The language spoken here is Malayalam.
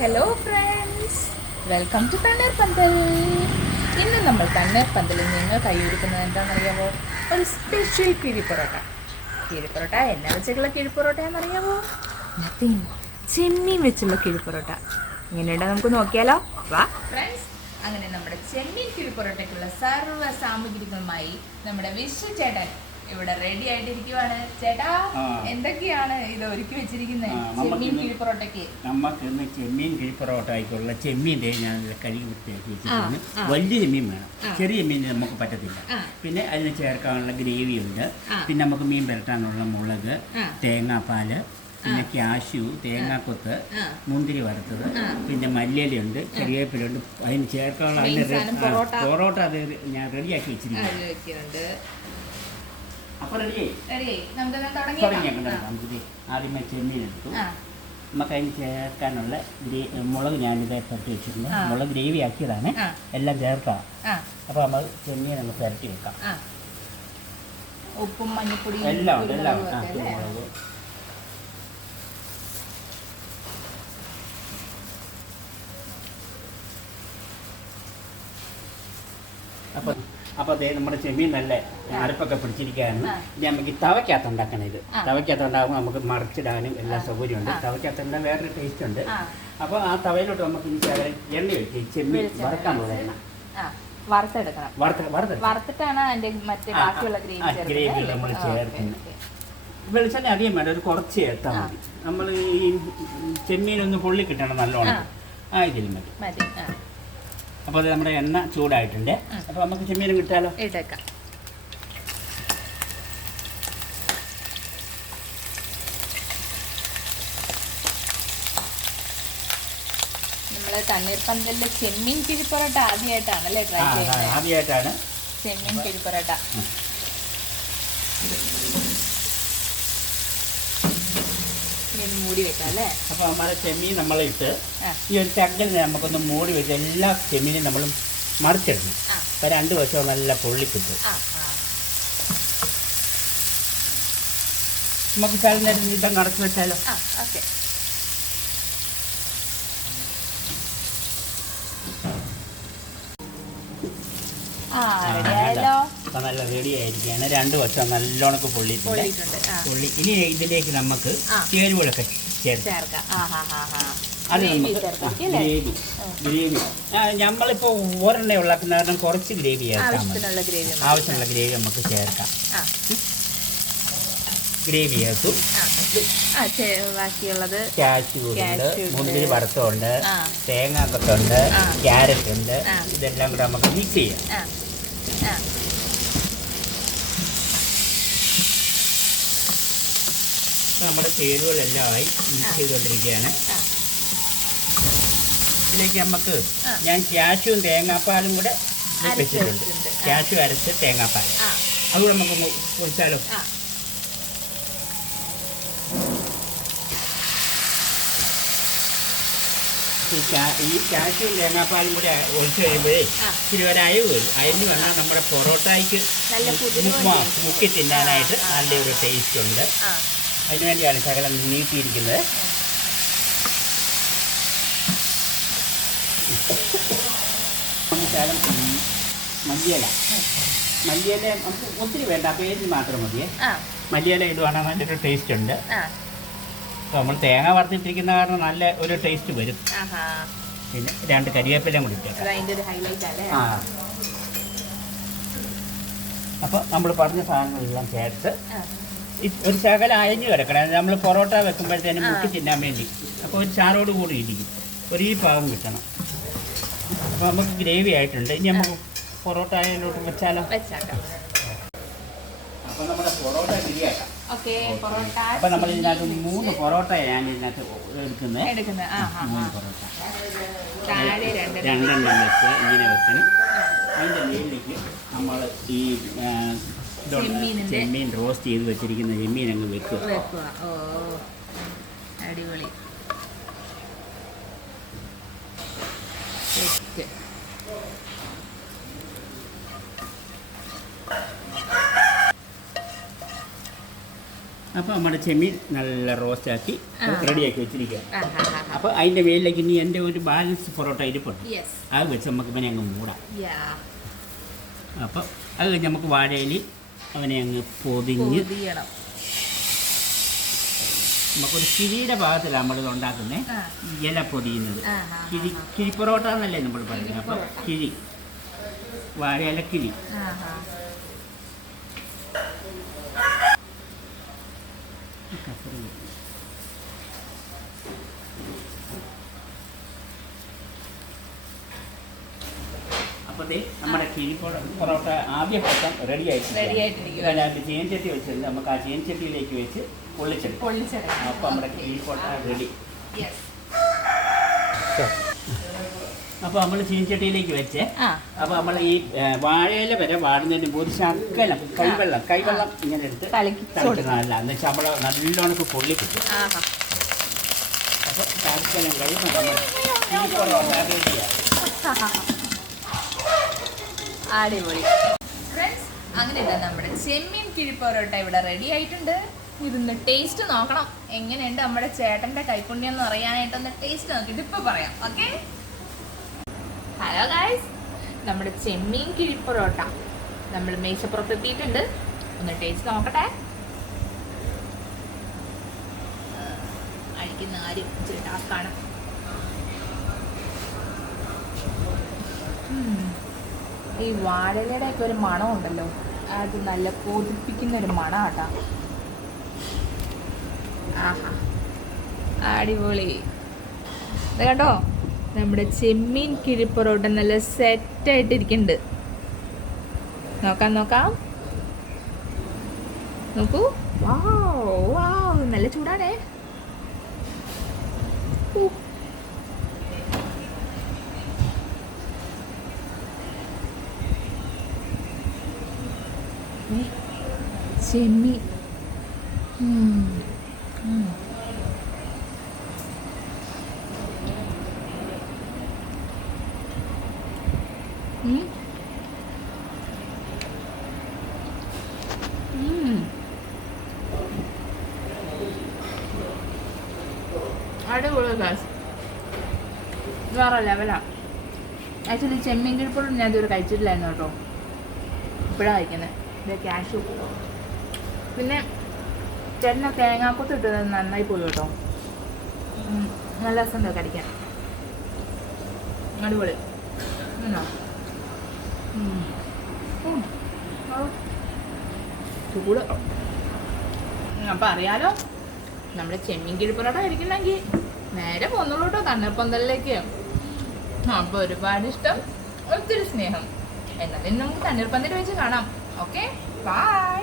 Hello friends, welcome to Thanneerpanthal. ഇന്ന് നമ്മൾ തണ്ണീർപ്പന്തലിൽ നിങ്ങൾ കൈയൊടുക്കുന്നത് എന്താണെന്നറിയാമോ? ഒരു സ്പെഷ്യൽ കിഴിപ്പൊറോട്ട. കിഴിപ്പൊറോട്ട എന്നെ വെച്ചുള്ള കിഴിപ്പൊറോട്ട എന്നറിയാമോ? നത്തിങ്, ചെമ്മീൻ വെച്ചുള്ള കിഴിപ്പൊറോട്ട. ഇങ്ങനെയുണ്ടോ? നമുക്ക് നോക്കിയാലോ? വാ ഫ്രണ്ട്സ്. അങ്ങനെ നമ്മുടെ ചെമ്മീൻ കിഴിപ്പൊറോട്ടയ്ക്കുള്ള സർവ്വ സാമഗ്രികളുമായി നമ്മുടെ വിശ്വ ചേട്ടൻ ഇവിടെ റെഡി ആയിട്ടിരിക്കുവാണ്. ചേട്ടാ, എന്തൊക്കെയാണ് ഇത് ഒരുക്കി വെച്ചിരിക്കുന്നത് ചെമ്മീൻ കിഴിപ്പൊറോട്ടയ്ക്ക്? നമുക്ക് ഇന്ന് ചെമ്മീൻ കിഴിപ്പൊറോട്ടയ്ക്കുള്ള ചെമ്മീൻ ഞാൻ കഴുകി വൃത്തിയാക്കി വെച്ചിരിക്കുന്നു. വലിയ ചെമ്മീൻ വേണം, ചെറിയ ചെമ്മീൻ നമുക്ക് പറ്റത്തില്ല. പിന്നെ അതിന് ചേർക്കാനുള്ള ഗ്രേവി ഉണ്ട്. പിന്നെ നമുക്ക് മീൻ പുരട്ടാനുള്ള മുളക്, തേങ്ങാപ്പാല്, പിന്നെ കാഷ്യൂ, തേങ്ങാക്കൊത്ത്, മുന്തിരി വറുത്തത്, പിന്നെ മല്ലിയിലുണ്ട്, കറിവേപ്പിലുണ്ട്. അതിന് ചേർക്കാനുള്ള പൊറോട്ട അത് ഞാൻ റെഡിയാക്കി വെച്ചിരിക്കുന്നു. അപ്പൊ നമുക്ക് ആദ്യമേ ചെമ്മീൻ എടുത്തു. നമുക്ക് അതിന് ചേർക്കാനുള്ള മുളക് ഞാനിത് പുരട്ടി വെച്ചിട്ടുണ്ട്. മുളക് ഗ്രേവി ആക്കിയതാണ്, എല്ലാം ചേർക്കാം. അപ്പൊ നമ്മൾ ചെമ്മീൻ ഒന്ന് പുരട്ടി വെക്കാം. ഉപ്പും മഞ്ഞപ്പൊടി എല്ലാം ഉണ്ട്, എല്ലാം മുളക്. അപ്പോൾ അതേ നമ്മുടെ ചെമ്മീൻ നല്ല അരപ്പൊക്കെ പിടിച്ചിരിക്കുകയാണ്. ഇനി നമുക്ക് തവയ്ക്കകത്ത് ഉണ്ടാക്കണം. ഇത് തവയ്ക്കകത്ത് ഉണ്ടാകുമ്പോൾ നമുക്ക് മറിച്ചിടാനും എല്ലാം സൗകര്യമുണ്ട്. തവയ്ക്കകത്ത് ഉണ്ടാകും വേറൊരു ടേസ്റ്റ് ഉണ്ട്. അപ്പോൾ ആ തവയിലോട്ട് നമുക്ക് ഇനി എണ്ണ ഒഴിച്ച് ചെമ്മീൻ വറുക്കാനുള്ള എണ്ണ വറുത്തിട്ടാണ് അതിന്റെ മറ്റേ ബാക്കിയുള്ള ഗ്രേവി നമ്മൾ ചേർക്കുന്നത്. വെളിച്ചെണ്ണ അധികം വേണ്ട, ഒരു കുറച്ച് ചേർത്താൽ മതി. നമ്മൾ ഈ ചെമ്മീനൊന്ന് പൊള്ളി കിട്ടണം നല്ലോണം. ഇതിൽ മതി. അപ്പോൾ അത് നമ്മുടെ എണ്ണ ചൂടായിട്ടുണ്ട്. അപ്പോൾ നമുക്ക് ചെമ്മീനും കിട്ടാലോ. ഇട്ടേക്കാം. നമ്മള് തണ്ണീർപ്പന്തലിലെ ചെമ്മീൻ കിഴിപ്പൊറോട്ട ആദ്യമായിട്ടാണല്ലേ ട്രൈ ചെയ്യുന്നത്? ആദ്യമായിട്ടാണ് ചെമ്മീൻ കിഴിപ്പൊറോട്ട. മൂടി വെക്കാം അല്ലേ? അപ്പോൾ നമ്മുടെ ചെമ്മീൻ നമ്മളിട്ട് ഈ ഒരു ചക്കൽ നമുക്കൊന്ന് മൂടി വെച്ച് എല്ലാ ചെമ്മീനും നമ്മൾ മറിച്ചിടണം. അപ്പോൾ 2 വശവും നല്ല പൊള്ളിക്കിട്ടും. നമുക്ക് കാലം നേരം ഇതങ്ങ് അടച്ചു വെച്ചാലോ? ഓക്കെ. അപ്പം നല്ല റെഡി ആയിരിക്കുകയാണ്. 2 വശം നല്ലോണം പൊള്ളിയിട്ടുണ്ട്. ഇനി ഇതിലേക്ക് നമുക്ക് ചേരുവകളൊക്കെ ചേർക്കാം. അത് നമുക്ക് ഗ്രേവി നമ്മളിപ്പോൾ ഒരെണ്ണ ഉണ്ടാക്കുന്ന കാരണം കുറച്ച് ഗ്രേവി ചേർക്കാം. ആവശ്യമുള്ള ഗ്രേവി നമുക്ക് ചേർക്കാം. ഗ്രേവി ചേർത്തു. ബാക്കിയുള്ളത് കാഷ്യൂ ഉണ്ട്, മുന്തിരി വറുത്തമുണ്ട്, തേങ്ങാക്കൊത്തുണ്ട്, ക്യാരറ്റ് ഉണ്ട്. ഇതെല്ലാം കൂടെ നമുക്ക് മിക്സ് ചെയ്യാം. നമ്മുടെ ചേരുവകളെല്ലാം ആയി മിക്സ് ചെയ്തുകൊണ്ടിരിക്കുകയാണ്. ഇതിലേക്ക് നമുക്ക് ഞാൻ കാഷ്യൂവും തേങ്ങാപ്പാലും കൂടെ വെച്ചിട്ടുണ്ട്. കാഷ്യൂ അരച്ച് തേങ്ങാപ്പാൽ അതുകൂടെ നമുക്കൊന്ന് ഒഴിച്ചാലോ? ഈ കാഷ്യൂവും തേങ്ങാപ്പാലും കൂടെ ഒഴിച്ച് കഴിയുമ്പോഴേ ഇച്ചിരി ഒരു അയവ് വരും. അയഞ്ഞ് വന്നാൽ നമ്മുടെ പൊറോട്ടയ്ക്ക് മുക്കി തിന്നാനായിട്ട് നല്ലൊരു ടേസ്റ്റ് ഉണ്ട്. അതിനുവേണ്ടിയാണ് ശകലം നീട്ടിയിരിക്കുന്നത്. ശകലം മല്ലിയില നമുക്ക് ഒത്തിരി വേണ്ട, പേരിന് മാത്രം മതിയേ. മല്ലിയില ഇടുവാണെങ്കിൽ നല്ലൊരു ടേസ്റ്റ് ഉണ്ട്. നമ്മൾ തേങ്ങ വറുത്തിട്ടിരിക്കുന്ന കാരണം നല്ല ഒരു ടേസ്റ്റ് വരും. പിന്നെ 2 കരിവേപ്പിലയും കൂടി ഇട്ടേക്കാം. അപ്പോൾ നമ്മൾ പറഞ്ഞ സാധനങ്ങളെല്ലാം ചേർത്ത് ഒരു ശകലം അയഞ്ഞ് കിടക്കണം. നമ്മൾ പൊറോട്ട വെക്കുമ്പോഴത്തേനും മുക്കി തിന്നാൻ വേണ്ടി. അപ്പോൾ ഒരു ചാറോട് കൂടി ഇരിക്കും. ഈ പാകം കിട്ടണം. അപ്പോൾ നമുക്ക് ഗ്രേവി ആയിട്ടുണ്ട്. ഇനി നമുക്ക് പൊറോട്ട അതിലോട്ട് വെച്ചാലോ? അപ്പോൾ നമ്മുടെ പൊറോട്ട ശരിയാക്കാം. അപ്പോൾ നമ്മൾ ഇതിനകത്ത് 3 പൊറോട്ടയാണ് ഇതിനകത്ത് എടുക്കുന്നത്. 3 പൊറോട്ട 2 വെച്ച് ഇങ്ങനെ വെക്കണം. അതിൻ്റെ മേലിലേക്ക് നമ്മൾ ഈ ചെമ്മീൻ റോസ്റ്റ് ചെയ്ത് വെച്ചിരിക്കുന്ന ചെമ്മീൻ അങ്ങ് വെക്കുക. അടിപൊളി. അപ്പോൾ നമ്മുടെ ചെമ്മീൻ നല്ല റോസ്റ്റാക്കി റെഡിയാക്കി വെച്ചിരിക്കുക. അപ്പോൾ അതിൻ്റെ മേലിലേക്ക് ഇനി എൻ്റെ ഒരു ബാലൻസ് പൊറോട്ട ഇരിപ്പുണ്ട്, അത് വെച്ച് നമുക്ക് ഇവനെ അങ്ങ് മൂടാം. അപ്പോൾ അത് കഴിഞ്ഞ് നമുക്ക് വാഴയിൽ അവനെ അങ്ങ് പൊതിഞ്ഞ് നമുക്കൊരു കിഴിയുടെ ഭാഗത്തിലാണ് നമ്മളിത് ഉണ്ടാക്കുന്നത്. ഇല പൊതിയുന്നത് കിഴി പൊറോട്ട എന്നല്ലേ നമ്മൾ പറയുന്നത്. അപ്പോൾ കിഴി, വാഴയില കിഴി. അപ്പോൾ നമ്മുടെ കിഴി പൊറോട്ട ആദ്യം പക്കം റെഡി ആയിട്ട് ചീനച്ചട്ടി വെച്ചിട്ടുണ്ട്. നമുക്ക് ആ ചീനച്ചട്ടിയിലേക്ക് വെച്ച് പൊള്ളിച്ചെടുക്കാം. അപ്പോൾ നമ്മുടെ കിഴി പൊറോട്ട റെഡി. അപ്പോൾ നമ്മൾ ചീനച്ചട്ടിയിലേക്ക് വെച്ച് അപ്പോൾ നമ്മൾ ഈ വാഴയില വരെ വാടുന്നതിന് മുമ്പ് ഒരു ശകലം കൈവെള്ളം ഇങ്ങനെ എടുത്ത് തളിക്കുന്നതല്ല, എന്ന് വെച്ചാൽ നമ്മൾ നല്ലോണം പൊള്ളിപ്പിച്ചു. അപ്പോൾ ശകലം കഴിയുമ്പോൾ നമ്മൾ കിഴി പൊറോട്ട റെഡിയാണ്. അടിപൊളി ഫ്രണ്ട്സ്, അങ്ങനെ ഇതാ നമ്മുടെ ചെമ്മീൻ കിഴി പൊറോട്ട ഇവിടെ റെഡി ആയിട്ടുണ്ട്. ഇതൊന്ന് ടേസ്റ്റ് നോക്കണം, എങ്ങനെയുണ്ട് നമ്മുടെ ചേട്ടൻ്റെ കൈപ്പുണ്യം എന്ന് അറിയാനായിട്ടൊന്ന് ടേസ്റ്റ് നോക്കിയിട്ട് ഇപ്പോൾ പറയാം. ഓക്കെ, ഹലോ ഗായ്സ്, നമ്മുടെ ചെമ്മീൻ കിഴി പൊറോട്ട നമ്മൾ മേശപ്പുറത്ത് എത്തിയിട്ടുണ്ട്. ഒന്ന് ടേസ്റ്റ് നോക്കട്ടെ. അഴിക്കുന്ന കാര്യം ഇച്ചിരി ടാസ്ക്കാണ്. ഈ വാഴയിലയുടെയൊക്കെ ഒരു മണം ഉണ്ടല്ലോ, അത് നല്ല കൊതിപ്പിക്കുന്ന ഒരു മണം കേട്ടോ. ആഹാ, അടിപൊളി. ഇത് കണ്ടോ, നമ്മുടെ ചെമ്മീൻ കിഴി പൊറോട്ട നല്ല സെറ്റായിട്ടിരിക്കുന്നുണ്ട്. നോക്കാം നോക്കൂ. വാവ്, നല്ല ചൂടാണേ. ചെമ്മീൻ അടിപൊളി ഗായ്സ്, വേറെ ലെവലാണ്. ആക്ച്വലി ചെമ്മീൻ കിഴി പൊറോട്ട ഞാൻ ഇതുവരെ കഴിച്ചിട്ടില്ലായിരുന്നു കേട്ടോ, ഇപ്പോഴാണ് കഴിക്കുന്നത്. ഇത് കാഷ്യൂ, പിന്നെ ചേട്ടനെ തേങ്ങാക്കൊത്ത് ഇട്ടത് നന്നായി പോയി കേട്ടോ. നല്ല രസമുണ്ടോ കടിക്കാൻ, അടിപൊളി. ചൂട്. അപ്പം അറിയാലോ, നമ്മുടെ ചെമ്മീൻ കിഴി പൊറോട്ട കഴിക്കണമെങ്കിൽ നേരെ പോന്നുള്ളൂ കേട്ടോ തണ്ണീർപ്പന്തലിലേക്ക്. അപ്പോൾ ഒരുപാട് ഇഷ്ടം, ഒത്തിരി സ്നേഹം. എന്നാലും നമുക്ക് തണ്ണീർപ്പന്തൽ വെച്ച് കാണാം. Okay, by.